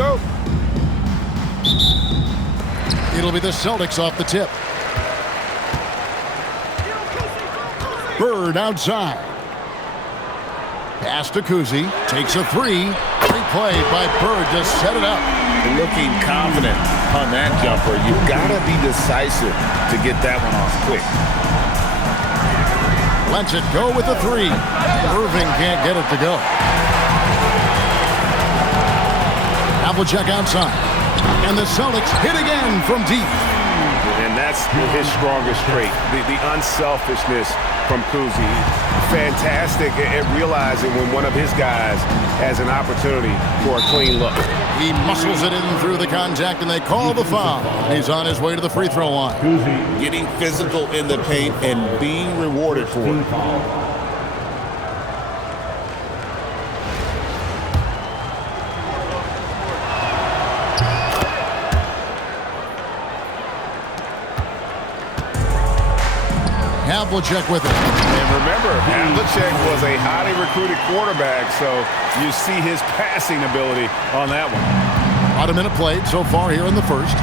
go. It'll be the Celtics off the tip. Bird outside. Pass to Kuzi. Takes a three. Great play by Bird to set it up. Looking confident on that jumper. You've got to be decisive to get that one off quick. Lets it go with the three. Irving can't get it to go. Havlicek outside. And the Celtics hit again from deep. And that's his strongest trait, the unselfishness from Kuzi. Fantastic at realizing when one of his guys has an opportunity for a clean look. He muscles it in through the contact, and they call the foul. He's on his way to the free throw line. Getting physical in the paint and being rewarded for it. Havlicek with it. And remember, Havlicek was a highly recruited quarterback, so you see his passing ability on that one. About a minute played so far here in the first.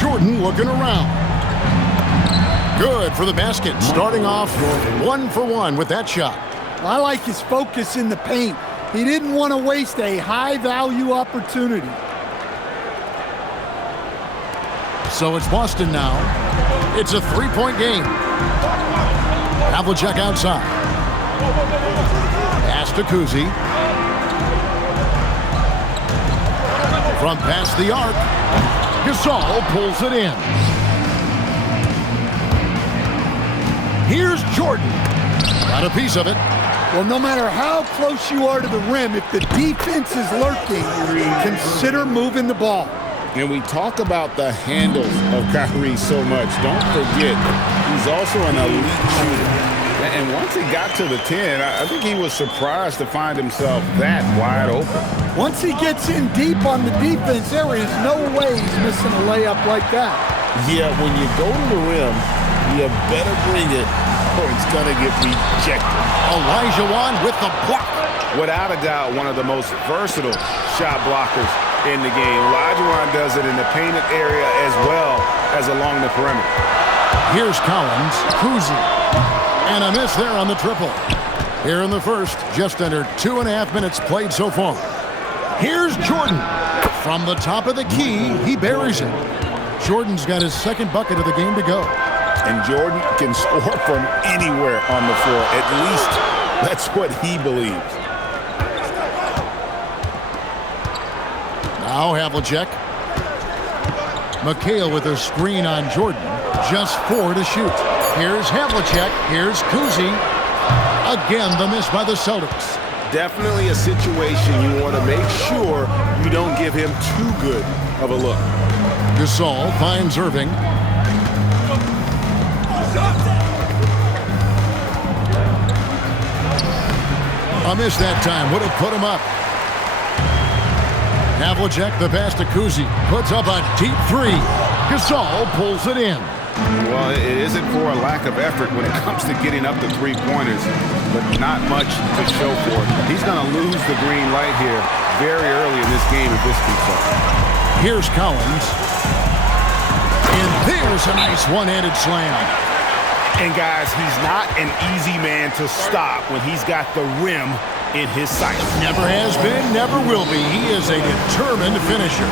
Jordan looking around. Good for the basket. Starting off 1 for 1 with that shot. I like his focus in the paint. He didn't want to waste a high-value opportunity. So it's Boston now. It's a three-point game. Havlicek outside. Pass to Kuzi. From past the arc. Gasol pulls it in. Here's Jordan. Got a piece of it. Well, no matter how close you are to the rim, if the defense is lurking, consider moving the ball. And we talk about the handles of Kyrie so much. Don't forget, he's also an elite shooter. And once he got to the 10, I think he was surprised to find himself that wide open. Once he gets in deep on the defense, there is no way he's missing a layup like that. Yeah, when you go to the rim, you better bring it or it's going to get rejected. Olajuwon with the block. Without a doubt, one of the most versatile shot blockers in the game. Olajuwon does it in the painted area as well as along the perimeter. Here's Collins, Kuzi, and a miss there on the triple. Here in the first, just under 2.5 minutes played so far. Here's Jordan. From the top of the key, he buries it. Jordan's got his second bucket of the game to go. And Jordan can score from anywhere on the floor. At least that's what he believes. Now Havlicek. McHale with a screen on Jordan. Just 4 to shoot. Here's Havlicek. Here's Kuzi. Again, the miss by the Celtics. Definitely a situation you want to make sure you don't give him too good of a look. Gasol finds Irving. A miss that time. Would have put him up. Havlicek, the pass to Kuzi, puts up a deep three. Gasol pulls it in. Well, it isn't for a lack of effort when it comes to getting up to three-pointers, but not much to show for it. He's going to lose the green light here very early in this game if this keeps up. Here's Collins. And there's a nice one-handed slam. And, guys, he's not an easy man to stop when he's got the rim in his sight. Never has been, never will be. He is a determined finisher.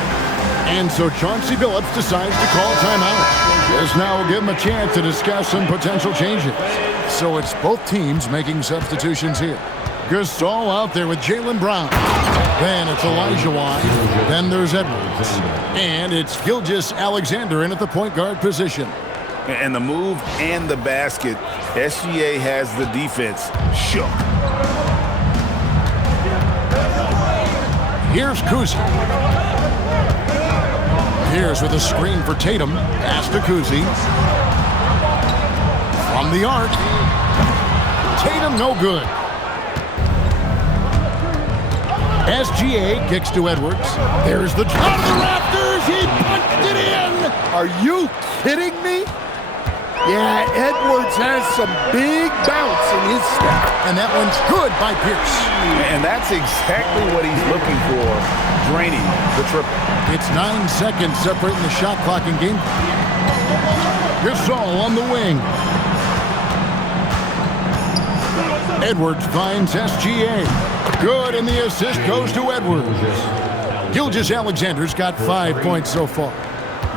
And so Chauncey Billups decides to call timeout. This now will give him a chance to discuss some potential changes. So it's both teams making substitutions here. Gasol out there with Jaylen Brown. Then it's Olajuwon. Then there's Edwards. And it's Gilgeous-Alexander in at the point guard position. And the move and the basket, SGA has the defense shook. Here's Kuzi. Here's with a screen for Tatum. Pass to Kuzi. From the arc. Tatum no good. SGA kicks to Edwards. There's the out of the rafters. He punched it in. Are you kidding me? Yeah, Edwards has some big bounce in his step. And that one's good by Pierce. And that's exactly what he's looking for, draining the triple. It's 9 seconds separating the shot clock and game. Gasol on the wing. Edwards finds SGA. Good, and the assist goes to Edwards. Gilgeous-Alexander's got 5 points so far.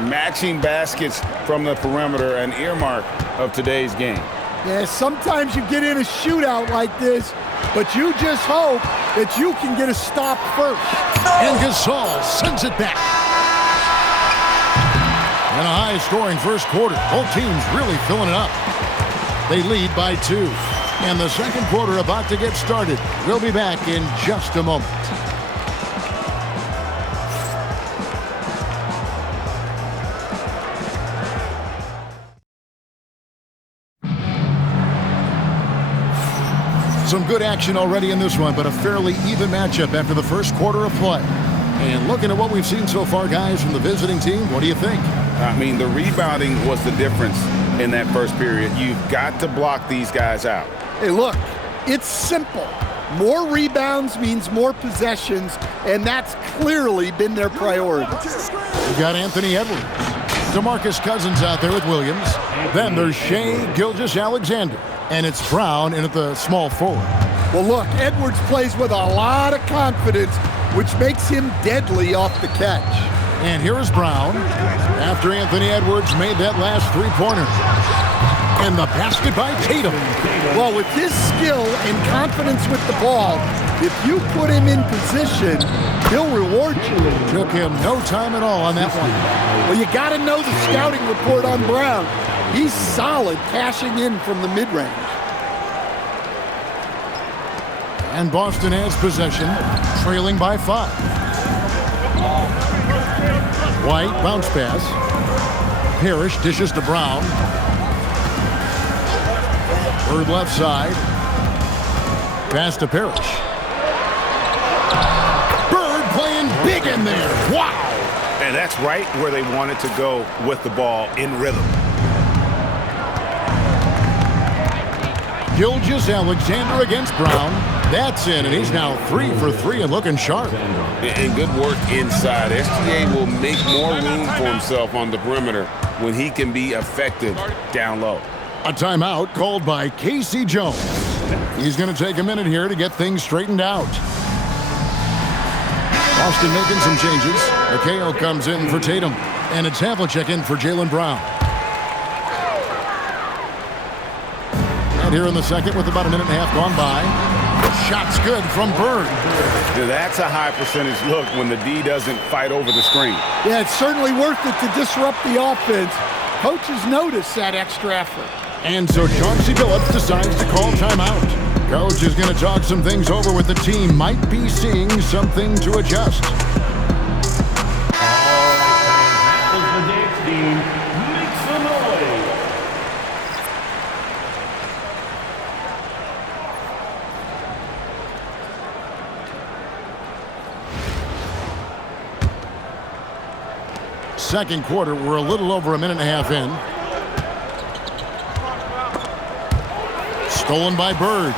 Matching baskets from the perimeter, an earmark of today's game. Yeah, sometimes you get in a shootout like this, but you just hope that you can get a stop first. And Gasol sends it back. And a high-scoring first quarter. Both teams really filling it up. They lead by 2. And the second quarter about to get started. We'll be back in just a moment. Some good action already in this one, but a fairly even matchup after the first quarter of play. And looking at what we've seen so far, guys, from the visiting team, what do you think? I mean, the rebounding was the difference in that first period. You've got to block these guys out. Hey, look, it's simple. More rebounds means more possessions, and that's clearly been their priority. We've got Anthony Edwards. DeMarcus Cousins out there with Williams. Then there's Shai Gilgeous-Alexander. And it's Brown in at the small forward. Well, look, Edwards plays with a lot of confidence, which makes him deadly off the catch. And here is Brown after Anthony Edwards made that last three-pointer. And the basket by Tatum. Well, with his skill and confidence with the ball, if you put him in position, he'll reward you. Took him no time at all on that one. Well, you got to know the scouting report on Brown. He's solid cashing in from the mid-range. And Boston has possession, trailing by 5. White, bounce pass. Parrish dishes to Brown. Bird left side. Pass to Parrish. Bird playing big in there. Wow! And that's right where they wanted to go with the ball, in rhythm. Gilgeous-Alexander against Brown. That's in, and he's now 3 for 3 and looking sharp. And good work inside. SGA will make more room for himself on the perimeter when he can be effective down low. A timeout called by Casey Jones. He's going to take a minute here to get things straightened out. Boston making some changes. Mikal comes in for Tatum, and it's Havlicek in for Jaylen Brown. And here in the second with about a minute and a half gone by. Shot's good from Bird. That's a high percentage look when the D doesn't fight over the screen. Yeah, it's certainly worth it to disrupt the offense. Coaches notice that extra effort. And so Chauncey Billups decides to call timeout. Coach is going to talk some things over with the team. Might be seeing something to adjust. Second quarter, we're a little over a minute and a half in. Stolen by Bird.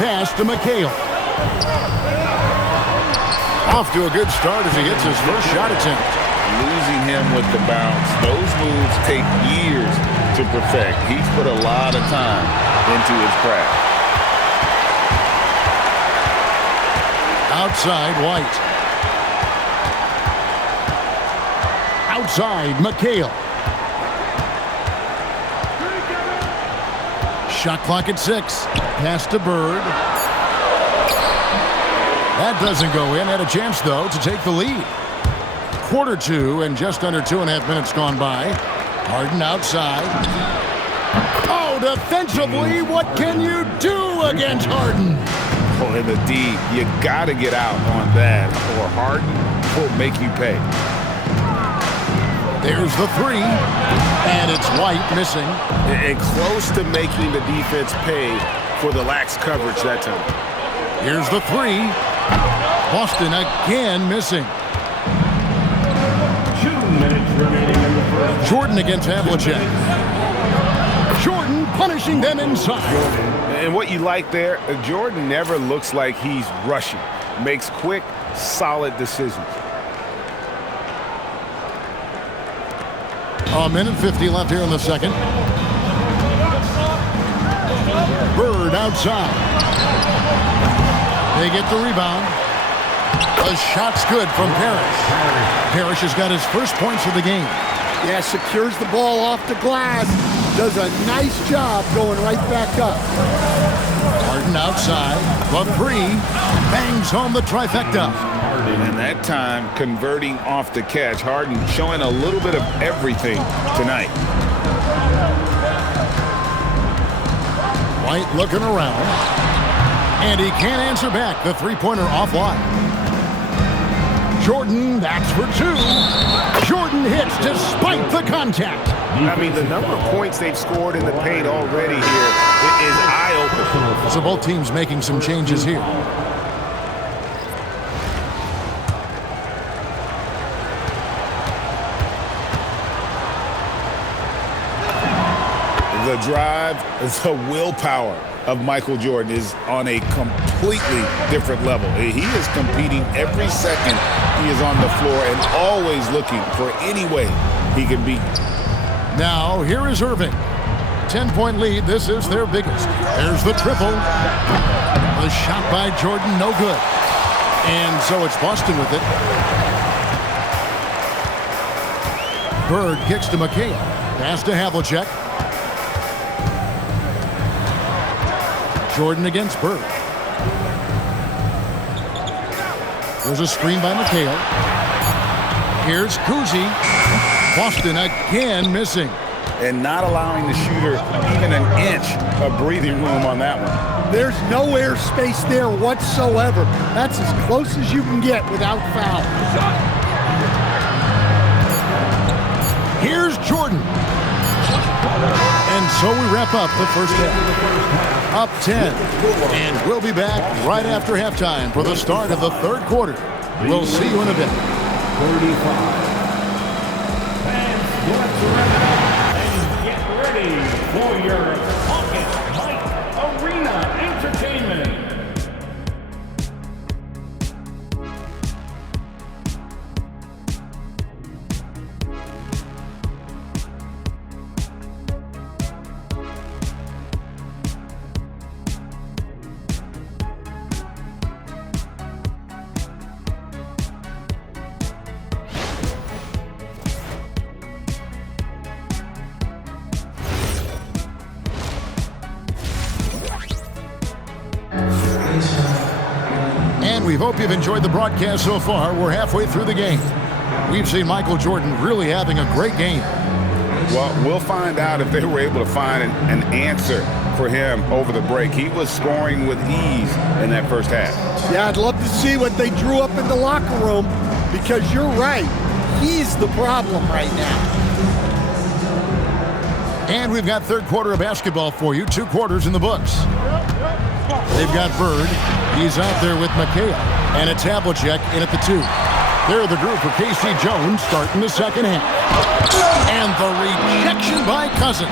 Pass to Mikal. Off to a good start as he hits his first shot attempt. Losing him with the bounce. Those moves take years to perfect. He's put a lot of time into his craft. Outside, White. Outside, Mikal. Shot clock at 6. Pass to Bird. That doesn't go in. Had a chance, though, to take the lead. Quarter 2 and just under 2.5 minutes gone by. Harden outside. Oh, defensively, what can you do against Harden? Oh, in the D, you got to get out on that, or Harden will make you pay. There's the 3, and it's White missing. And close to making the defense pay for the lax coverage that time. Here's the 3. Boston again missing. 2 minutes Jordan against Havlicek. Jordan punishing them inside. And what you like there, Jordan never looks like he's rushing. Makes quick, solid decisions. A minute 50 left here in the second. Bird outside. They get the rebound. The shot's good from Parrish. Parrish has got his first points of the game. Yeah, secures the ball off the glass. Does a nice job going right back up. Harden outside. The three. Bangs home the trifecta. And that time, converting off the catch. Harden showing a little bit of everything tonight. White looking around. And he can't answer back. The three-pointer offline. Jordan, that's for two. Jordan hits despite the contact. I mean, the number of points they've scored in the paint already here is eye-opening. So both teams making some changes here. The drive, the willpower of Michael Jordan is on a completely different level. He is competing every second he is on the floor and always looking for any way he can beat. Now, here is Irving. 10-point lead. This is their biggest. There's the triple. The shot by Jordan, no good. And so it's Boston with it. Bird kicks to McHale. Pass to Havlicek. Jordan against Bird. There's a screen by McHale. Here's Cousy. Boston again missing. And not allowing the shooter even an inch of breathing room on that one. There's no air space there whatsoever. That's as close as you can get without foul. Here's Jordan. And so we wrap up the first half. Up 10. And we'll be back right after halftime for the start of the third quarter. We'll see you in a bit. 35. And get ready for your Pocket Mike Arena Entertainment. And we hope you've enjoyed the broadcast so far. We're halfway through the game. We've seen Michael Jordan really having a great game. Well, we'll find out if they were able to find an answer for him over the break. He was scoring with ease in that first half. Yeah, I'd love to see what they drew up in the locker room because you're right. He's the problem right now. And we've got third quarter of basketball for you. 2 quarters in the books. They've got Bird. He's out there with McHale. And it's Havlicek in at the 2. They're the group for K.C. Jones starting the second half. And the rejection by Cousins.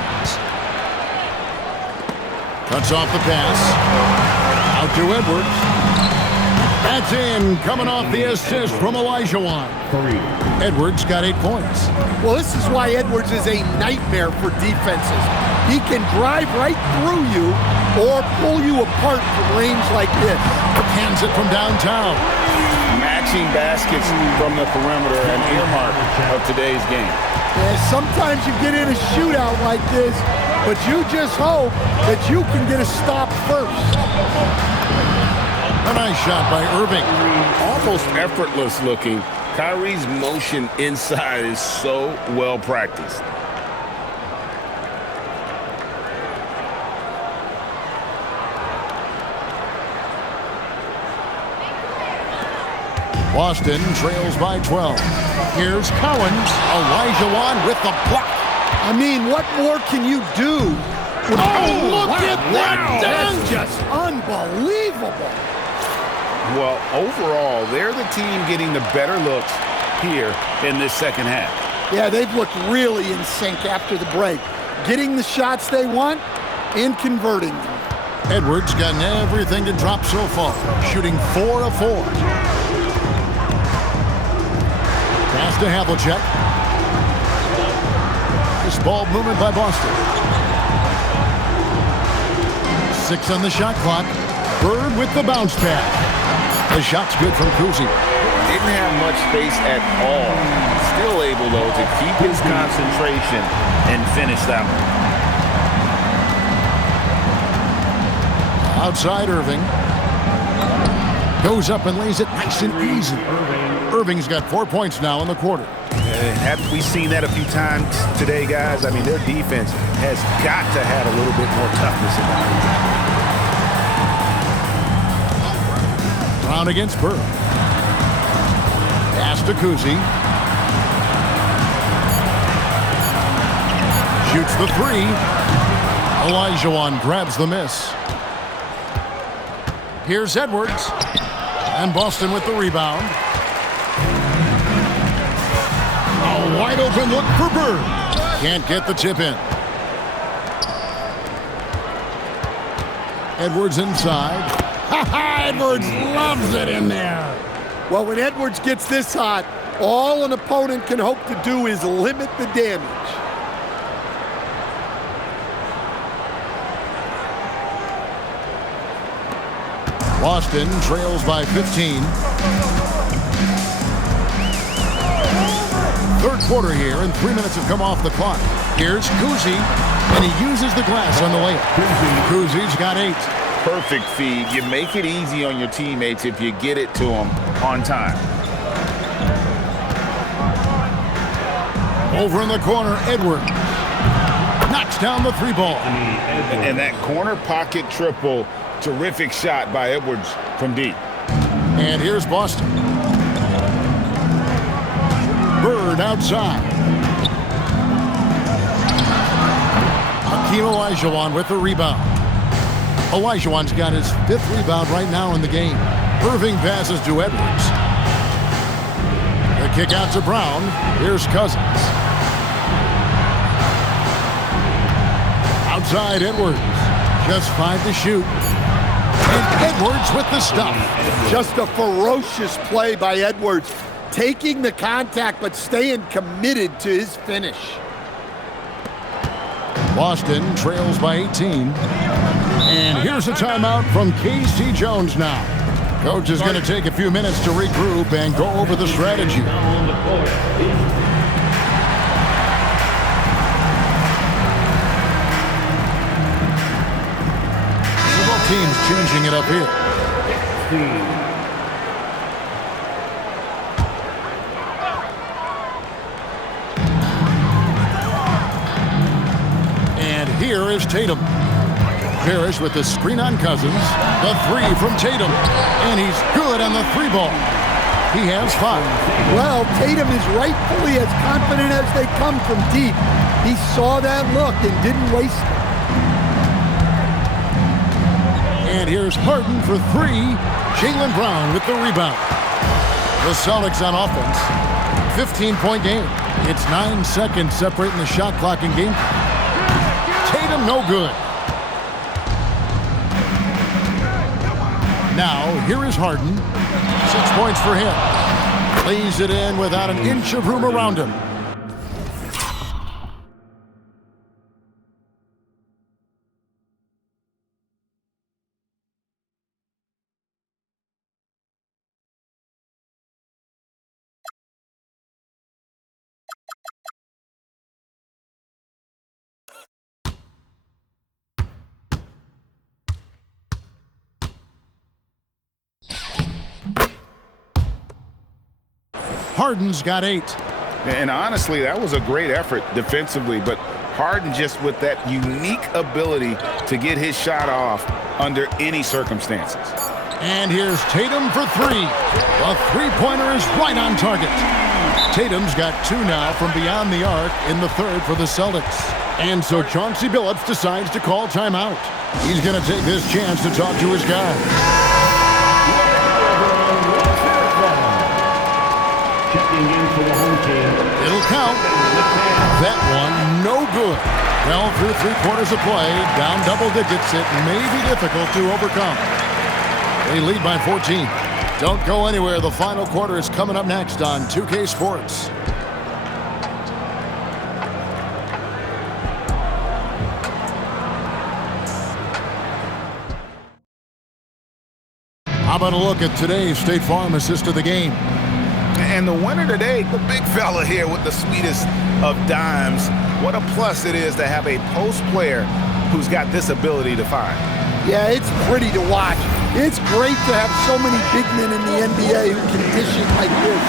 Cuts off the pass. Out to Edwards. That's in, coming off the assist from Olajuwon. Edwards got 8 points. Well, this is why Edwards is a nightmare for defenses. He can drive right through you or pull you apart from range like this. Hands it from downtown. Matching baskets from the perimeter, an earmark of today's game. Yeah, sometimes you get in a shootout like this, but you just hope that you can get a stop first. A nice shot by Irving. Almost effortless looking. Kyrie's motion inside is so well practiced. Boston trails by 12. Here's Cowens. Olajuwon with the block. I mean, what more can you do? Oh, look at that That's dunk! just unbelievable. Well, overall, they're the team getting the better looks here in this second half. Yeah, they've looked really in sync after the break. Getting the shots they want and converting them. Edwards gotten everything to drop so far, shooting 4 of 4. Pass to Havlicek. This ball movement by Boston. 6 on the shot clock. Bird with the bounce pad. The shot's good from Kuzi. Didn't have much space at all. Still able, though, to keep his concentration and finish that one. Outside Irving. Goes up and lays it nice and easy. Irving's got 4 points now in the quarter. Haven't we seen that a few times today, guys? I mean, their defense has got to have a little bit more toughness about it. Brown against Bird. Pass to Kuzi. Shoots the 3. Olajuwon grabs the miss. Here's Edwards. And Boston with the rebound. A wide open look for Bird. Can't get the tip in. Edwards inside. Edwards loves it in there. Well, when Edwards gets this hot, all an opponent can hope to do is limit the damage. Boston trails by 15. Third quarter here, and 3 minutes have come off the clock. Here's Kuzi, and he uses the glass on the layup. Kuzi's got 8. Perfect feed. You make it easy on your teammates if you get it to them on time. Over in the corner, Edwards knocks down the 3 ball. And that corner pocket triple, terrific shot by Edwards from deep. And here's Boston. Bird outside. Hakeem Olajuwon with the rebound. Olajuwon's got his 5th rebound right now in the game. Irving passes to Edwards. The kick out to Brown. Here's Cousins. Outside Edwards. Just 5 to shoot. And Edwards with the stuff. Just a ferocious play by Edwards. Taking the contact, but staying committed to his finish. Boston trails by 18. And here's a timeout from K.C. Jones now. Coach is going to take a few minutes to regroup and go over the strategy. Both teams changing it up here. Here is Tatum. Parrish with the screen on Cousins. The 3 from Tatum. And he's good on the 3 ball. He has 5. Well, Tatum is rightfully as confident as they come from deep. He saw that look and didn't waste it. And here's Harden for 3. Jaylen Brown with the rebound. The Celtics on offense. 15-point game. It's 9 seconds separating the shot clock and game. Tatum no good. Now, here is Harden. 6 points for him. Lays it in without an inch of room around him. Harden's got 8. And honestly, that was a great effort defensively, but Harden just with that unique ability to get his shot off under any circumstances. And here's Tatum for 3. The 3-pointer is right on target. Tatum's got 2 now from beyond the arc in the 3rd for the Celtics. And so Chauncey Billups decides to call timeout. He's going to take this chance to talk to his guys. Checking in for the home team. It'll count. That one, no good. Well, through 3 quarters of play, down double digits, it may be difficult to overcome. They lead by 14. Don't go anywhere. The final quarter is coming up next on 2K Sports. How about a look at today's State Farm assist of the game? And the winner today, the big fella here with the sweetest of dimes. What a plus it is to have a post player who's got this ability to find. Yeah, it's pretty to watch. It's great to have so many big men in the NBA who can dish it like this.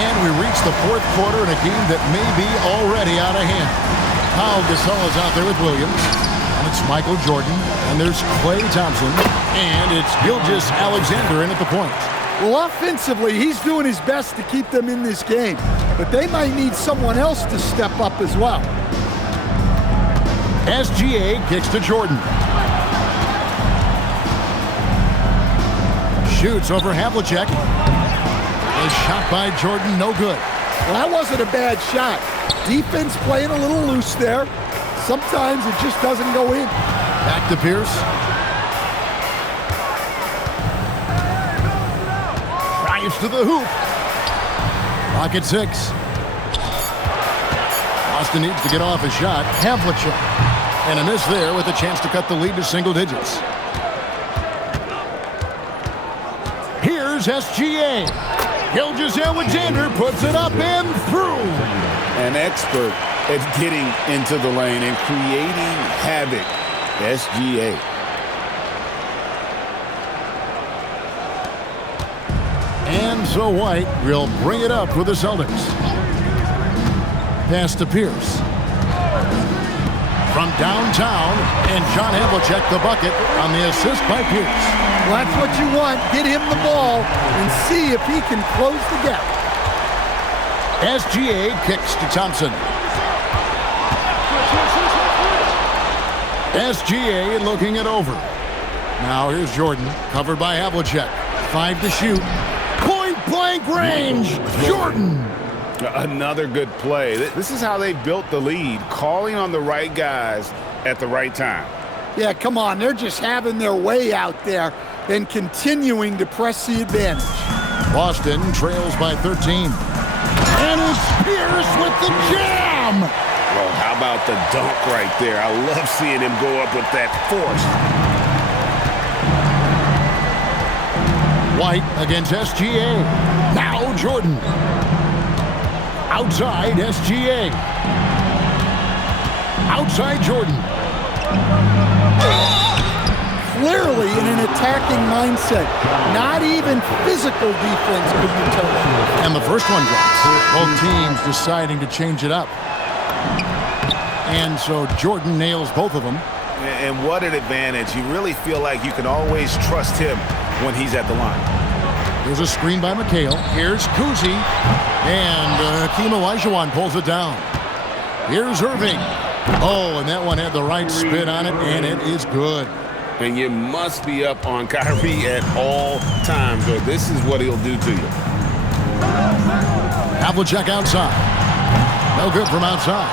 And we reach the 4th quarter in a game that may be already out of hand. Pau Gasol is out there with Williams. And it's Michael Jordan. And there's Klay Thompson. And it's Gilgeous Alexander in at the point. Well, offensively, he's doing his best to keep them in this game. But they might need someone else to step up as well. SGA kicks to Jordan. Shoots over Havlicek. A shot by Jordan, no good. Well, that wasn't a bad shot. Defense playing a little loose there. Sometimes it just doesn't go in. Back to Pierce. Drives to the hoop. Rocket 6. Boston needs to get off a shot. Havlicek. And a miss there with a chance to cut the lead to single digits. Here's SGA. Gilgeous Alexander puts it up and through. An expert at getting into the lane and creating havoc. SGA. And so White will bring it up with the Celtics. Pass to Pierce. From downtown, and John Havlicek the bucket on the assist by Pierce. Well, that's what you want. Get him the ball and see if he can close the gap. SGA kicks to Thompson. SGA looking it over. Now here's Jordan, covered by Havlicek. 5 to shoot. Point-blank range, Jordan. Another good play. This is how they built the lead, calling on the right guys at the right time. Yeah, come on. They're just having their way out there and continuing to press the advantage. Boston trails by 13. And it's Pierce with the jam. Well, how about the dunk right there? I love seeing him go up with that force. White against SGA. Now Jordan. Outside SGA. Outside Jordan. Clearly in an attacking mindset. Not even physical defense could be told. And the first one drops. Both teams deciding to change it up. And so Jordan nails both of them. And what an advantage. You really feel like you can always trust him when he's at the line. There's a screen by McHale. Here's Kuzi. And Hakeem Olajuwon pulls it down. Here's Irving. Oh, and that one had the right spin on it, and it is good. And you must be up on Kyrie at all times, or this is what he'll do to you. Havlicek outside. No good from outside.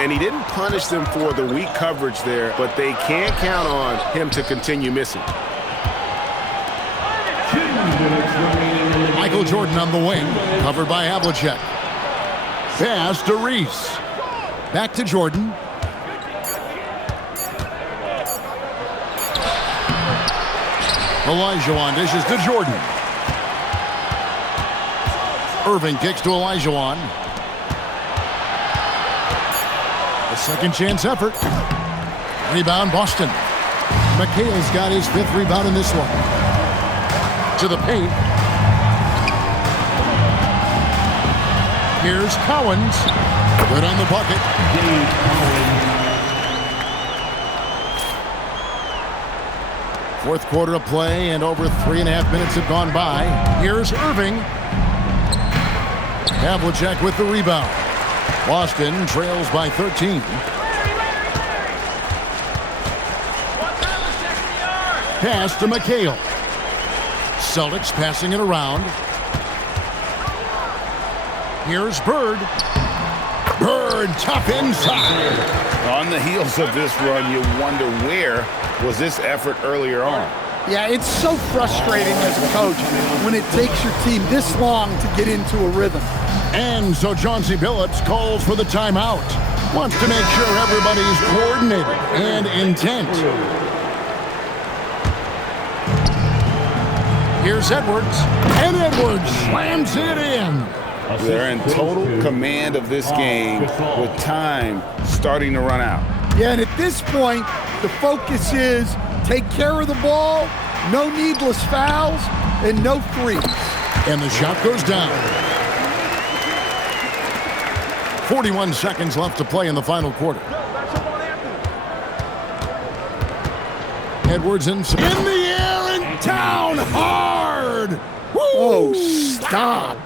And he didn't punish them for the weak coverage there, but they can't count on him to continue missing. Michael Jordan on the wing, covered by Havlicek. Pass to Reese. Back to Jordan. Olajuwon dishes to Jordan. Irving kicks to Olajuwon. A second chance effort. Rebound Boston. McHale's got his 5th rebound in this one. To the paint. Here's Collins. Good on the bucket. Fourth quarter of play, and over 3.5 minutes have gone by. Here's Irving. Havlicek with the rebound. Boston trails by 13. Pass to McHale. Celtics passing it around. Here's Bird. Bird, tough inside. On the heels of this run, you wonder where was this effort earlier on. Yeah, it's so frustrating as a coach when it takes your team this long to get into a rhythm. And so Chauncey Billups calls for the timeout. Wants to make sure everybody's coordinated and intent. Here's Edwards. And Edwards slams it in. They're in total command of this game with time starting to run out. Yeah, and at this point, the focus is take care of the ball, no needless fouls, and no threes. And the shot goes down. 41 seconds left to play in the final quarter. Edwards in the air and down hard. Woo! Oh, stop.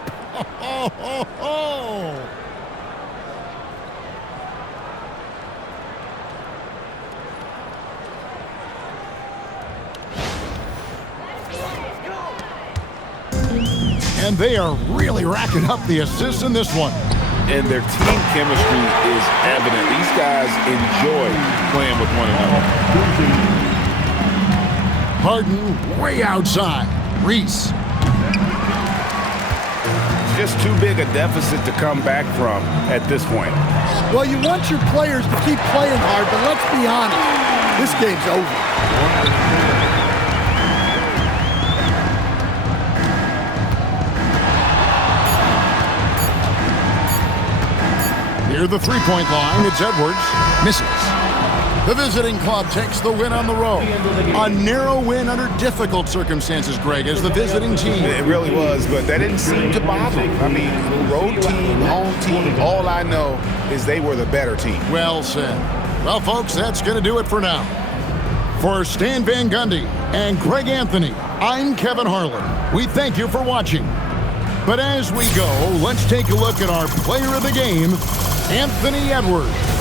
And they are really racking up the assists in this one. And their team chemistry is evident. These guys enjoy playing with one another. Harden way outside. Reese. Just too big a deficit to come back from at this point. Well, you want your players to keep playing hard, but let's be honest, this game's over. Near the three-point line, it's Edwards. Misses. The visiting club takes the win on the road. A narrow win under difficult circumstances, Greg, as the visiting team. It really was, but that didn't seem to bother them. I mean, road team, home team, all I know is they were the better team. Well said. Well, folks, that's going to do it for now. For Stan Van Gundy and Greg Anthony, I'm Kevin Harlan. We thank you for watching. But as we go, let's take a look at our player of the game, Anthony Edwards.